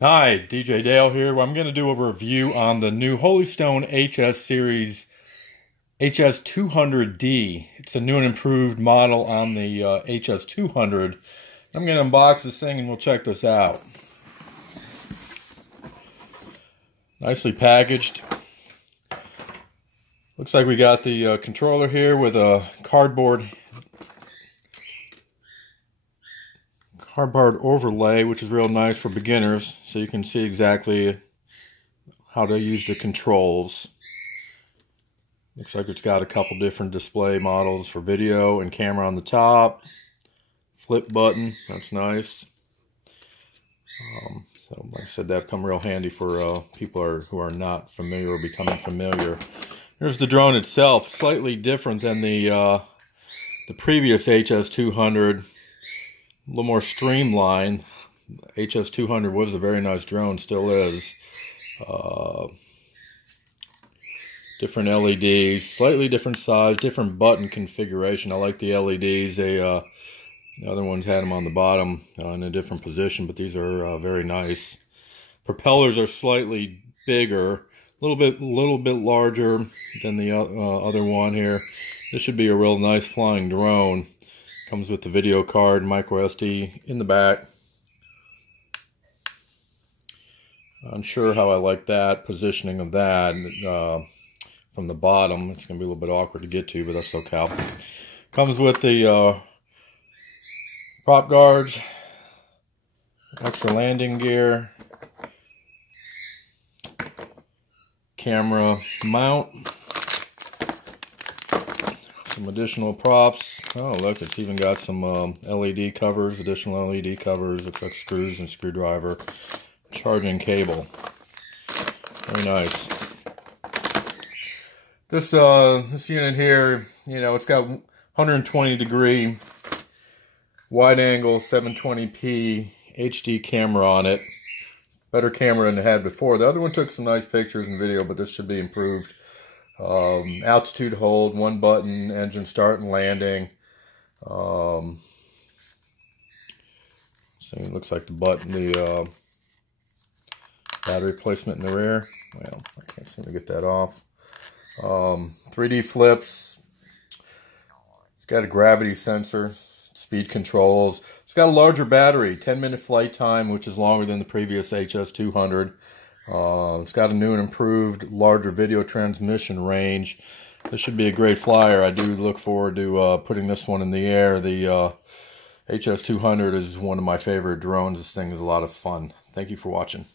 Hi, DJ Dale here. I'm going to do a review on the new Holy Stone HS series HS200D. It's a new and improved model on the HS200. I'm going to unbox this thing and we'll check this out. Nicely packaged. Looks like we got the controller here with a cardboard overlay, which is real nice for beginners, so you can see exactly how to use the controls. Looks like it's got a couple different display models for video and camera on the top. Flip button, that's nice. So like I said, that'll come real handy for people who are not familiar or becoming familiar. Here's the drone itself, slightly different than the previous HS200. A little more streamlined. HS200 was a very nice drone, still is. Different LEDs, slightly different size, different button configuration. I like the LEDs. The other ones had them on the bottom in a different position, but these are very nice. Propellers are slightly bigger, a little bit larger than the other one here. This should be a real nice flying drone. Comes with the video card, micro SD in the back. Unsure how I like that positioning of that from the bottom. It's going to be a little bit awkward to get to, but that's okay. Comes with the prop guards, extra landing gear, camera mount, some additional props. Oh, look, it's even got some LED covers, additional LED covers. Looks like screws and screwdriver. Charging cable. Very nice. This unit here, you know, it's got 120-degree wide angle 720p HD camera on it. Better camera than it had before. The other one took some nice pictures and video, but this should be improved. Altitude hold, one button, engine start and landing. So it looks like the battery placement in the rear. Well, I can't seem to get that off. 3D flips. It's got a gravity sensor, speed controls. It's got a larger battery, 10-minute flight time, which is longer than the previous HS200. It's got a new and improved, larger video transmission range. This should be a great flyer. I do look forward to putting this one in the air. The HS200 is one of my favorite drones. This thing is a lot of fun. Thank you for watching.